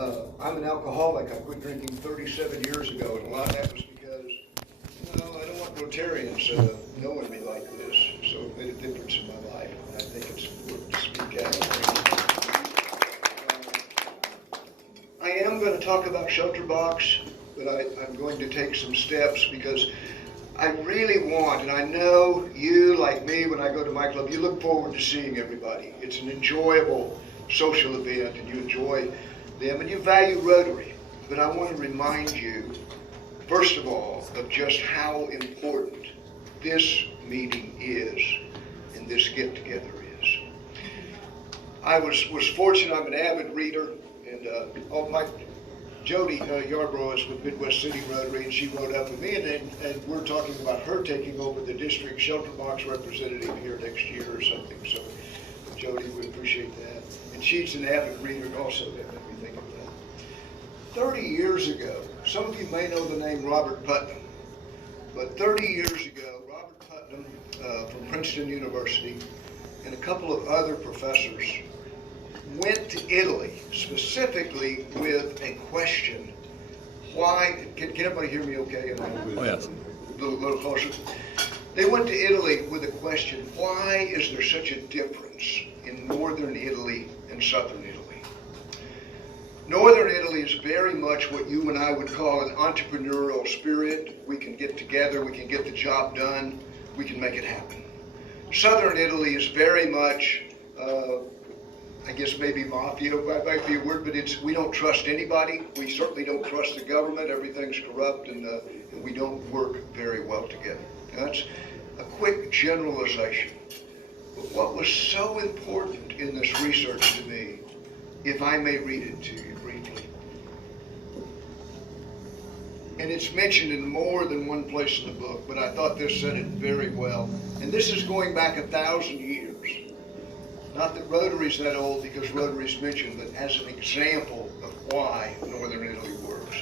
I'm an alcoholic. I quit drinking 37 years ago, and a lot of that was because, I don't want Rotarians knowing me like this, so it made a difference in my life, and I think it's important to speak out. I am going to talk about ShelterBox, but I'm going to take some steps because I really want, and I know you, like me, when I go to my club, you look forward to seeing everybody. It's an enjoyable social event, and you enjoy them, and you value Rotary. But I want to remind you, first of all, of just how important this meeting is and this get-together is. I was fortunate. I'm an avid reader, and Jody Yarbrough is with Midwest City Rotary, and she wrote up with me, and we're talking about her taking over the district ShelterBox representative here next year or something. So, Jody, we appreciate that. And she's an avid reader also. That made me think of that. 30 years ago, some of you may know the name Robert Putnam, but 30 years ago, Robert Putnam from Princeton University and a couple of other professors went to Italy specifically with a question. Why, can everybody hear me okay? Oh, yes. A little closer. They went to Italy with a question. Why is there such a difference in northern Italy and southern Italy? Northern Italy is very much what you and I would call an entrepreneurial spirit. We can get together, we can get the job done, we can make it happen. Southern Italy is very much I guess maybe mafia might be a word, but we don't trust anybody. We certainly don't trust the government. Everything's corrupt, and we don't work very well together. Now, that's a quick generalization. But what was so important in this research to me, if I may read it to you briefly, and it's mentioned in more than one place in the book, but I thought this said it very well. And this is going back 1,000 years. Not that Rotary's that old because Rotary's mentioned, but as an example of why Northern Italy works.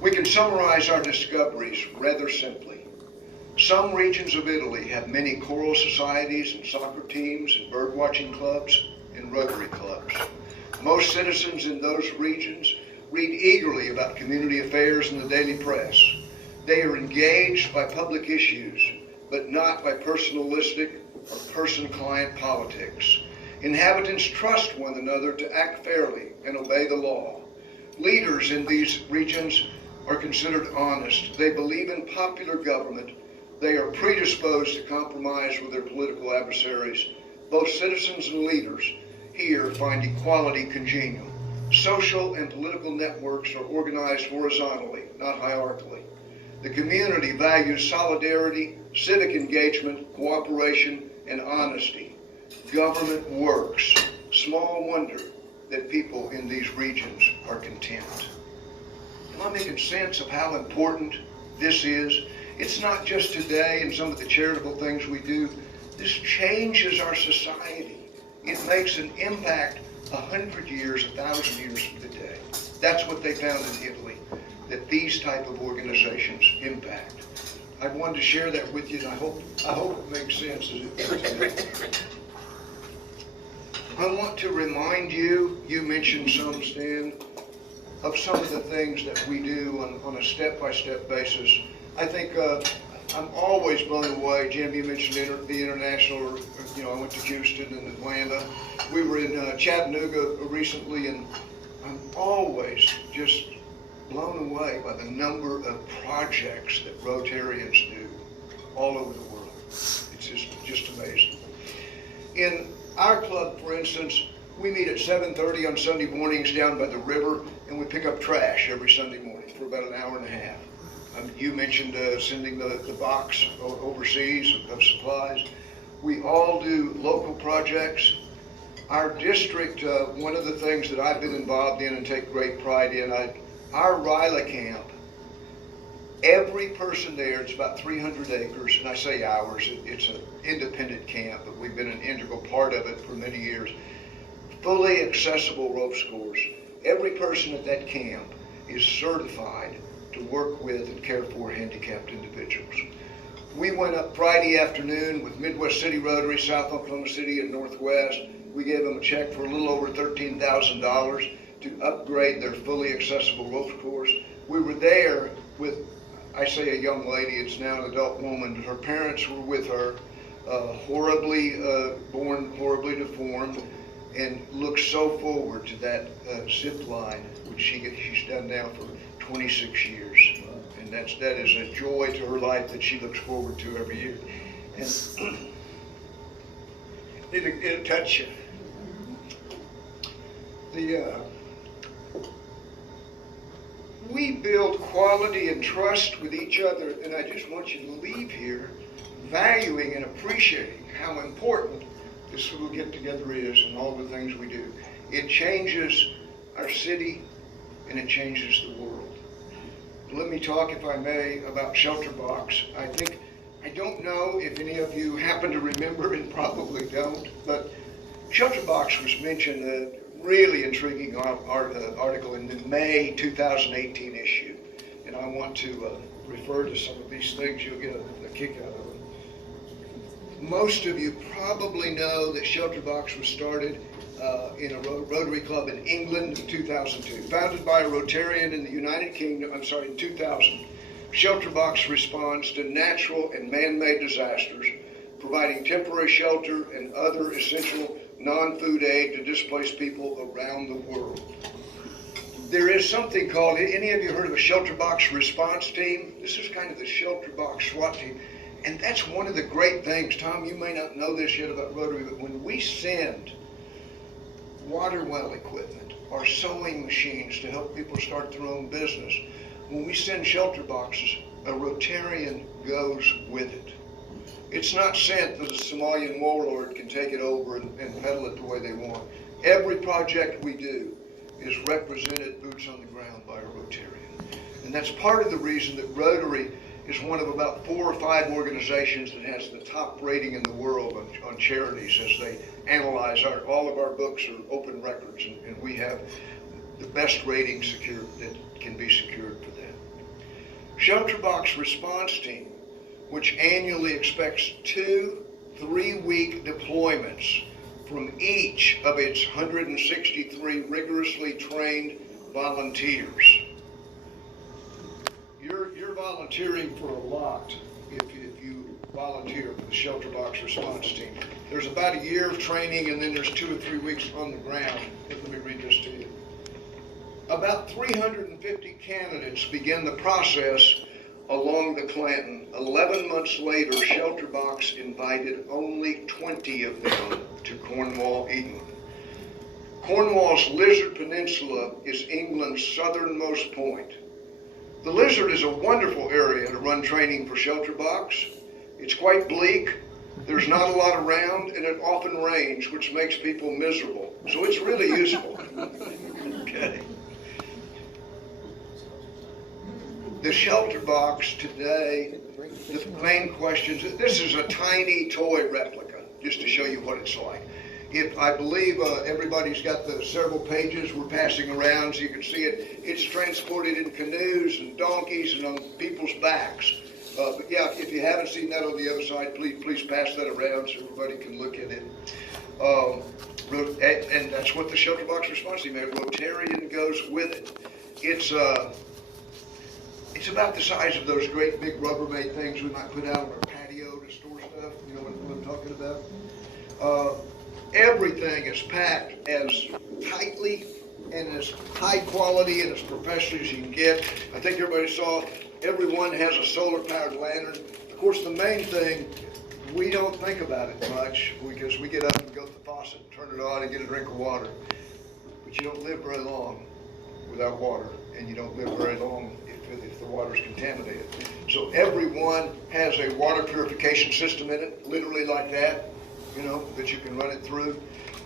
We can summarize our discoveries rather simply. Some regions of Italy have many choral societies and soccer teams and birdwatching clubs and Rotary clubs. Most citizens in those regions read eagerly about community affairs in the daily press. They are engaged by public issues, but not by personalistic or person-client politics. Inhabitants trust one another to act fairly and obey the law. Leaders in these regions are considered honest. They believe in popular government. They are predisposed to compromise with their political adversaries. Both citizens and leaders here find equality congenial. Social and political networks are organized horizontally, not hierarchically. The community values solidarity, civic engagement, cooperation, and honesty. Government works. Small wonder that people in these regions are content. Am I making sense of how important this is? It's not just today and some of the charitable things we do. This changes our society. It makes an impact 100 years, 1,000 years from today. That's what they found in Italy, that these type of organizations impact. I wanted to share that with you, and I hope it makes sense as it does today. I want to remind you, you mentioned some, Stan, of some of the things that we do on a step-by-step basis. I think I'm always blown away. Jim, you mentioned the international, I went to Houston and Atlanta. We were in Chattanooga recently, and I'm always just blown away by the number of projects that Rotarians do all over the world. It's just amazing. In our club, for instance, we meet at 7:30 on Sunday mornings down by the river, and we pick up trash every Sunday morning for about an hour and a half. You mentioned sending the box overseas of supplies. We all do local projects. Our district, one of the things that I've been involved in and take great pride in, our RILA camp, every person there, it's about 300 acres, and I say ours, it's an independent camp, but we've been an integral part of it for many years. Fully accessible ropes course. Every person at that camp is certified to work with and care for handicapped individuals. We went up Friday afternoon with Midwest City Rotary, South Oklahoma City, and Northwest. We gave them a check for a little over $13,000 to upgrade their fully accessible ropes course. We were there with, I say a young lady, it's now an adult woman. Her parents were with her, horribly born, horribly deformed, and looks so forward to that zip line, which she's done now for 26 years. And that is a joy to her life that she looks forward to every year. And it'll touch you. We build quality and trust with each other, and I just want you to leave here valuing and appreciating how important this little get-together is and all the things we do. It changes our city, and it changes the world. Let me talk, if I may, about ShelterBox. I don't know if any of you happen to remember, and probably don't, but ShelterBox was mentioned, a really intriguing article in the May 2018 issue. And I want to refer to some of these things. You'll get a kick out of them. Most of you probably know that ShelterBox was started in a Rotary Club in England in 2002. Founded by a Rotarian in the United Kingdom, in 2000. ShelterBox responds to natural and man-made disasters, providing temporary shelter and other essential non-food aid to displaced people around the world. There is something called, any of you heard of a ShelterBox response team? This is kind of the ShelterBox SWAT team. And that's one of the great things. Tom, you may not know this yet about Rotary, but when we send water well equipment or sewing machines to help people start their own business, when we send ShelterBoxes, a Rotarian goes with it. It's not sent that a Somalian warlord can take it over and peddle it the way they want. Every project we do is represented boots on the ground by a Rotarian. And that's part of the reason that Rotary is one of about 4 or 5 organizations that has the top rating in the world on charities, as they analyze all of our books are open records, and we have the best rating secured that can be secured for them. ShelterBox Response Team, which annually expects 2 3-week deployments from each of its 163 rigorously trained volunteers. You're volunteering for a lot if you volunteer for the ShelterBox Response Team. There's about a year of training, and then there's 2 or 3 weeks on the ground. Let me read this to you. About 350 candidates begin the process along the Clanton. 11 months later, ShelterBox invited only 20 of them to Cornwall, England. Cornwall's Lizard Peninsula is England's southernmost point. The Lizard is a wonderful area to run training for ShelterBox. It's quite bleak, there's not a lot around, and it often rains, which makes people miserable. So it's really useful. Okay. The ShelterBox today, the main questions, this is a tiny toy replica, just to show you what it's like. I believe everybody's got the several pages we're passing around so you can see it. It's transported in canoes and donkeys and on people's backs. But yeah, if you haven't seen that on the other side, please pass that around so everybody can look at it. And that's what the ShelterBox Response Team has. Rotarian goes with it. It's about the size of those great big Rubbermaid things we might put out on our patio to store stuff. You know what I'm talking about? Everything is packed as tightly and as high quality and as professional as you can get. I think everybody saw everyone has a solar-powered lantern. Of course, the main thing, we don't think about it much because we get up and go to the faucet and turn it on and get a drink of water. But you don't live very long without water, and you don't live very long if the water is contaminated. So everyone has a water purification system in it, literally like that, you know, that you can run it through.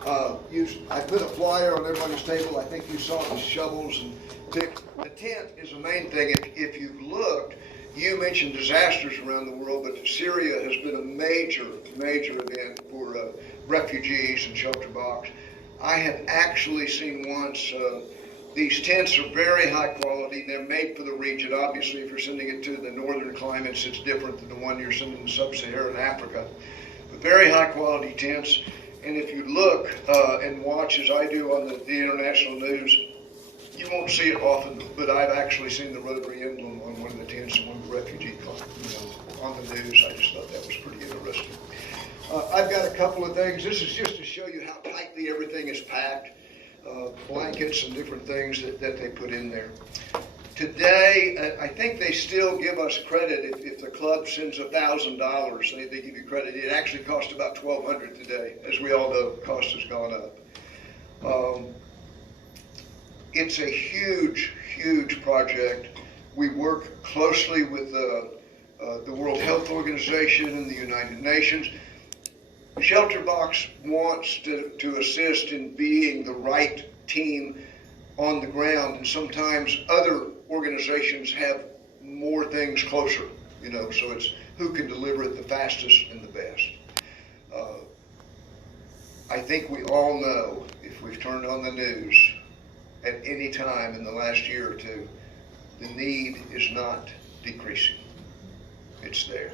I put a flyer on everybody's table. I think you saw the shovels and pick. The tent is the main thing. If you've looked, you mentioned disasters around the world, but Syria has been a major event for refugees and ShelterBox. I have actually seen once, these tents are very high quality. They're made for the region. Obviously, if you're sending it to the northern climates, it's different than the one you're sending to sub-Saharan Africa. But very high quality tents. And if you look and watch, as I do on the international news, you won't see it often, but I've actually seen the Rotary emblem on one of the tents in one of the refugee camps, on the news. I just thought that was pretty interesting. I've got a couple of things. This is just to show you how tightly everything is packed. Blankets and different things that they put in there. Today, I think they still give us credit if the club sends $1,000, they give you credit. It actually cost about $1,200 today. As we all know, cost has gone up. It's a huge, huge project. We work closely with the World Health Organization and the United Nations. ShelterBox wants to assist in being the right team on the ground, and sometimes other organizations have more things closer, so it's who can deliver it the fastest and the best. I think we all know, if we've turned on the news at any time in the last year or two, the need is not decreasing. It's there.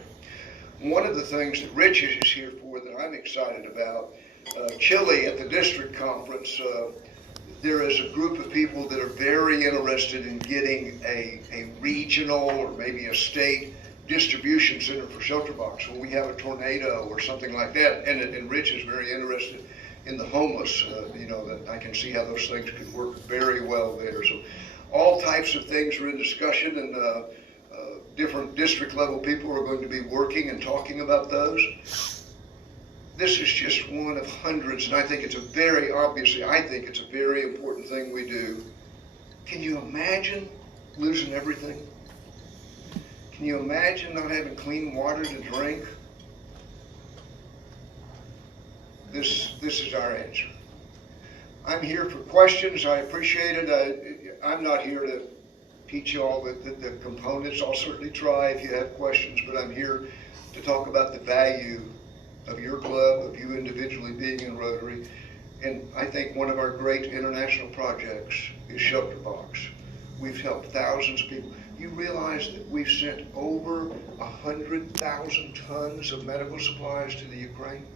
One of the things that Rich is here for that I'm excited about, Chile at the district conference, there is a group of people that are very interested in getting a regional or maybe a state distribution center for ShelterBox when we have a tornado or something like that. And Rich is very interested in the homeless, that I can see how those things could work very well there. So all types of things are in discussion, and different district level people are going to be working and talking about those. This is just one of hundreds, and I think it's a very important thing we do. Can you imagine losing everything? Can you imagine not having clean water to drink? This is our answer. I'm here for questions. I appreciate it. I'm not here to teach you all the components. I'll certainly try if you have questions, but I'm here to talk about the value of your club, of you individually being in Rotary. And I think one of our great international projects is ShelterBox. We've helped thousands of people. You realize that we've sent over 100,000 tons of medical supplies to the Ukraine?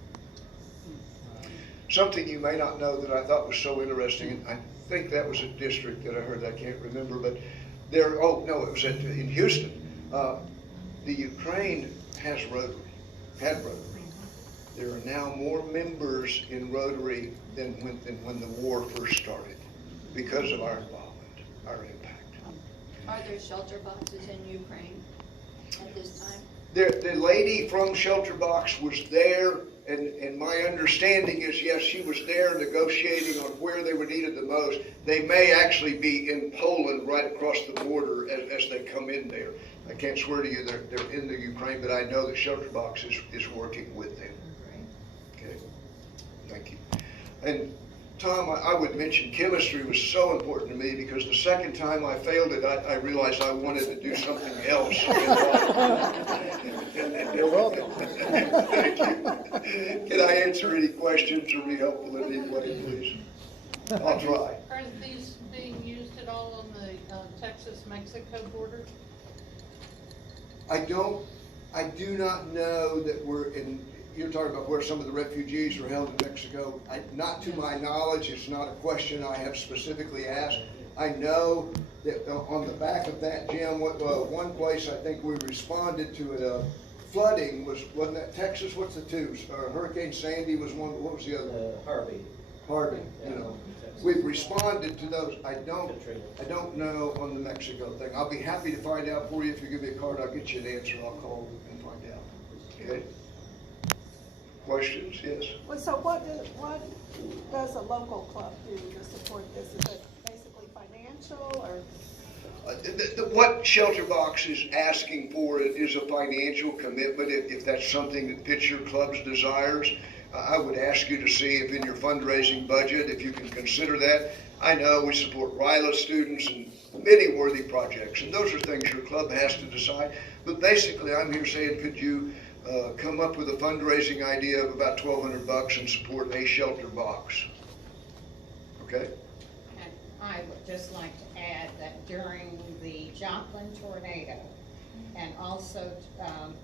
Something you may not know that I thought was so interesting, and I think that was a district that I heard, I can't remember, but it was in Houston. The Ukraine had Rotary. There are now more members in Rotary than when the war first started because of our involvement, our impact. Are there shelter boxes in Ukraine at this time? The lady from ShelterBox was there, and my understanding is, yes, she was there negotiating on where they were needed the most. They may actually be in Poland right across the border as they come in there. I can't swear to you they're in the Ukraine, but I know that ShelterBox is working with them. Okay, thank you. And Tom, I would mention chemistry was so important to me because the second time I failed it, I realized I wanted to do something else. You're welcome. Thank you. Can I answer any questions or be helpful in any way, please? I'll try. Are these being used at all on the Texas-Mexico border? I do not know that you're talking about where some of the refugees are held in Mexico. Not to my knowledge, it's not a question I have specifically asked. I know that on the back of that, Jim, one place I think we responded to it, flooding wasn't that Texas? What's the two? Hurricane Sandy was one. What was the other one? Harvey. Yeah. We've responded to those. I don't know on the Mexico thing. I'll be happy to find out for you. If you give me a card, I'll get you an answer. I'll call and find out. Okay. Questions? Yes. Well, so what does a local club do to support this? Is it basically financial or? What ShelterBox is asking for is a financial commitment. If that's something that fits your club's desires, I would ask you to see if in your fundraising budget, if you can consider that. I know we support RILA students and many worthy projects, and those are things your club has to decide. But basically, I'm here saying, could you come up with a fundraising idea of about $1,200 and support a ShelterBox? Okay. And I would just like to add that during the Joplin tornado, and also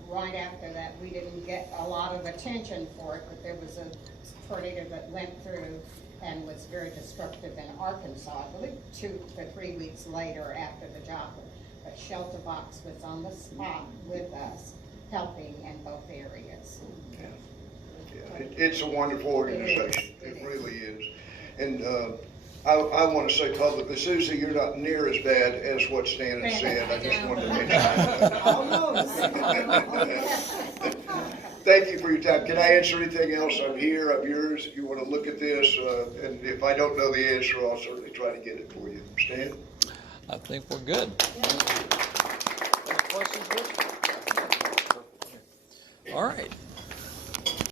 right after that, we didn't get a lot of attention for it, but there was a tornado that went through and was very destructive in Arkansas, I believe 2 to 3 weeks later after the Joplin. But ShelterBox was on the spot with us, helping in both areas. Yeah. It's a wonderful organization. It is. It really is. And I want to say publicly, Susie, you're not near as bad as what Stan has said. I just wanted to mention that. Thank you for your time. Can I answer anything else? I'm here, I'm yours. If you want to look at this, and if I don't know the answer, I'll certainly try to get it for you. Stan? I think we're good. Any questions, Rich? All right.